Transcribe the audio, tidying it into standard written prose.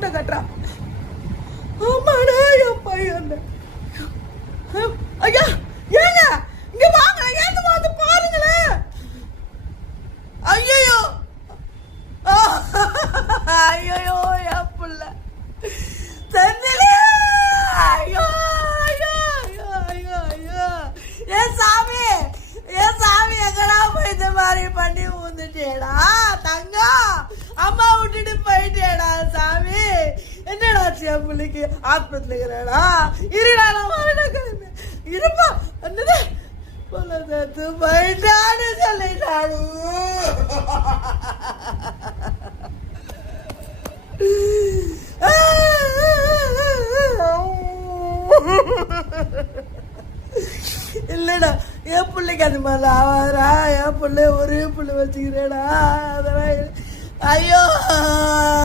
சவுண்ட கட்டுறான். ஆமாடா என் பையன். ஐயா ஏங்க இங்க வாங்க, ஏந்து வந்து பாருங்களேன். ஐயோ ஐயோ என் புள்ள தெரியல. ஐயோ ஐயோ ஐயோ ஐயோ ஐயோ ஏன் சாமி, ஏன் சாமி எங்கடா போய் இந்த மாதிரி பண்ணி ஊந்துட்டேடா தங்கம், அம்மா விட்டுட்டு போயிட்டேடா சாமி. என்னடா என் பிள்ளைக்கு ஆஸ்பத்திரி இருக்கிறேடா, இருடா நான் இருப்பா என்னது போல சேர்த்து போயிட்டான்னு சொல்லிட்டாடு. இல்லடா என் பிள்ளைக்கு அது மாதிரி ஆவாதா, என் பிள்ளை ஒரே பிள்ளை வச்சுக்கிறேடா அதெல்லாம். ஐயோ